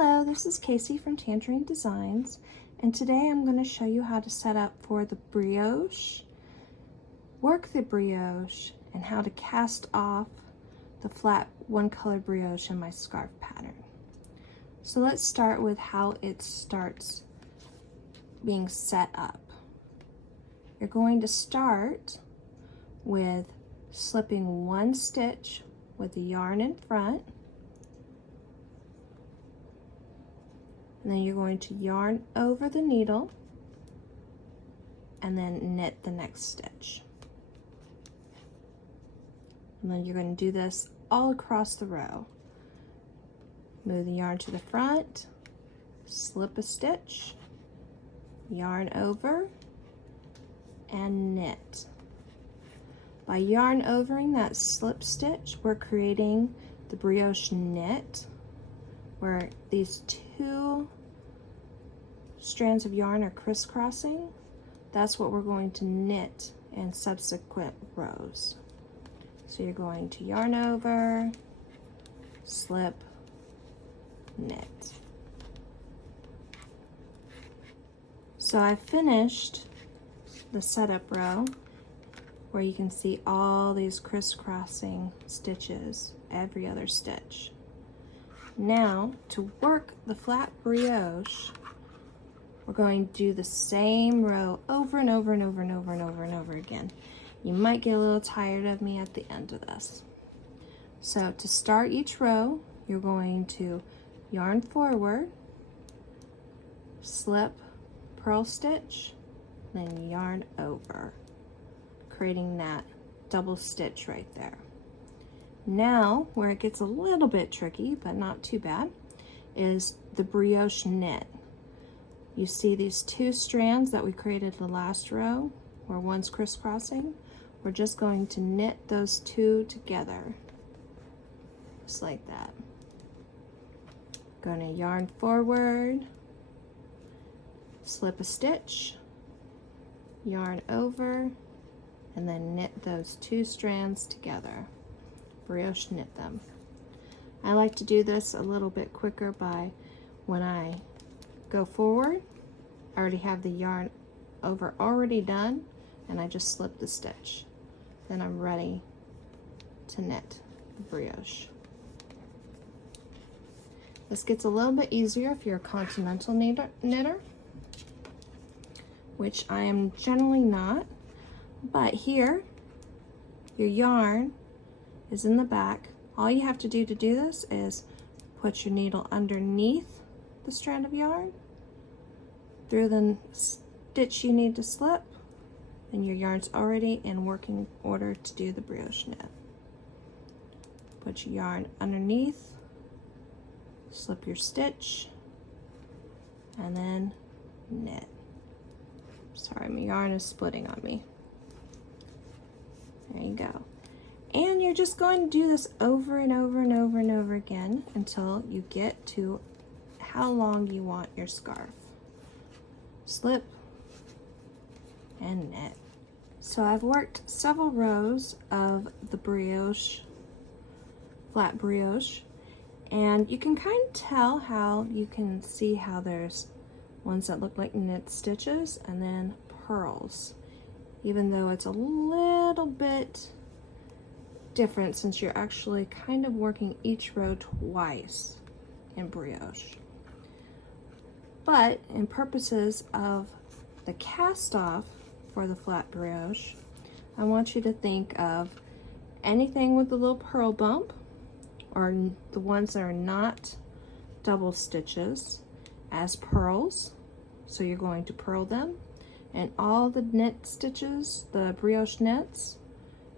Hello, this is Casey from Tangerine Designs, and today I'm going to show you how to set up for the brioche, work the brioche, and how to cast off the flat one-color brioche in my scarf pattern. So let's start with how it starts being set up. You're going to start with slipping one stitch with the yarn in front, and then you're going to yarn over the needle and then knit the next stitch. And then you're going to do this all across the row. Move the yarn to the front, slip a stitch, yarn over, and knit. By yarn overing that slip stitch, we're creating the brioche knit, where these two strands of yarn are crisscrossing. That's what we're going to knit in subsequent rows. So you're going to yarn over, slip, knit. So I finished the setup row where you can see all these crisscrossing stitches every other stitch. Now, to work the flat brioche, we're going to do the same row over and over and over and over and over and over again. You might get a little tired of me at the end of this. So to start each row, you're going to yarn forward, slip, purl stitch, then yarn over, creating that double stitch right there. Now, where it gets a little bit tricky, but not too bad, is the brioche knit. You see these two strands that we created the last row, where one's crisscrossing? We're just going to knit those two together, just like that. Going to yarn forward, slip a stitch, yarn over, and then knit those two strands together. Brioche knit them. I like to do this a little bit quicker by when I go forward, I already have the yarn over already done, and I just slip the stitch. Then I'm ready to knit the brioche. This gets a little bit easier if you're a continental knitter, which I am generally not, but here your yarn is in the back. All you have to do this is put your needle underneath the strand of yarn, through the stitch you need to slip, and your yarn's already in working order to do the brioche knit. Put your yarn underneath, slip your stitch, and then knit. Sorry, my yarn is splitting on me. There you go. And you're just going to do this over and over and over and over again until you get to how long you want your scarf. Slip and knit. So I've worked several rows of the brioche, flat brioche, and you can kind of tell how you can see how there's ones that look like knit stitches and then purls, even though it's a little bit different since you're actually kind of working each row twice in brioche. But in purposes of the cast off for the flat brioche, I want you to think of anything with a little purl bump, or the ones that are not double stitches, as purls. So you're going to purl them, and all the knit stitches, the brioche knits,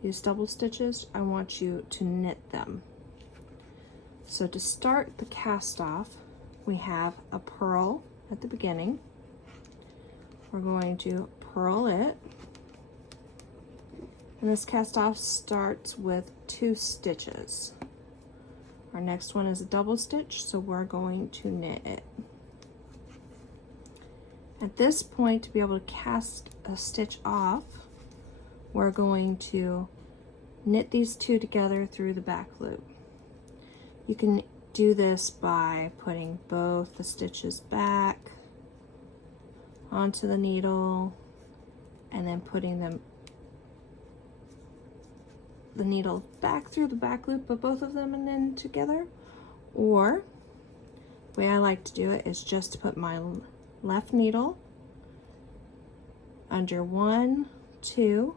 these double stitches, I want you to knit them. So to start the cast off, we have a purl at the beginning. We're going to purl it, and this cast off starts with 2 stitches. Our next one is a double stitch, so we're going to knit it. At this point, to be able to cast a stitch off, we're going to knit these two together through the back loop. You can do this by putting both both the stitches back onto the needle and then putting the needle back through the back loop of both of them and then together. Or the way I like to do it is just to put my left needle under 1, 2,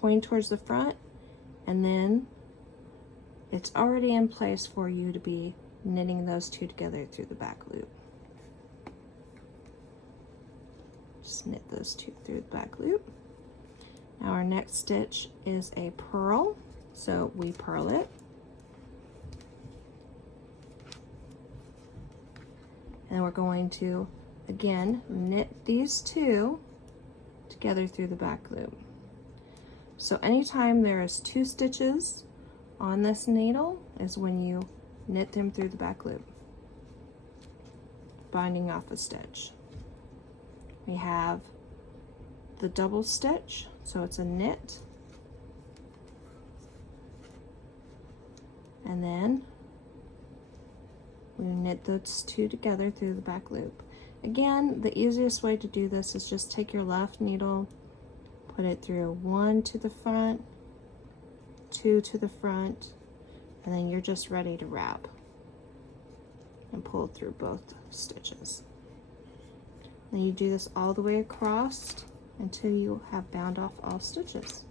pointing towards the front, and then it's already in place for you to be knitting those two together through the back loop. Just knit those two through the back loop. Now our next stitch is a purl, so we purl it. And we're going to, again, knit these two together through the back loop. So anytime there is 2 stitches on this needle is when you knit them through the back loop, binding off a stitch. We have the double stitch, so it's a knit, and then we knit those two together through the back loop. Again, the easiest way to do this is just take your left needle, put it through 1 to the front, 2 to the front, and then you're just ready to wrap and pull through both stitches. Then you do this all the way across until you have bound off all stitches.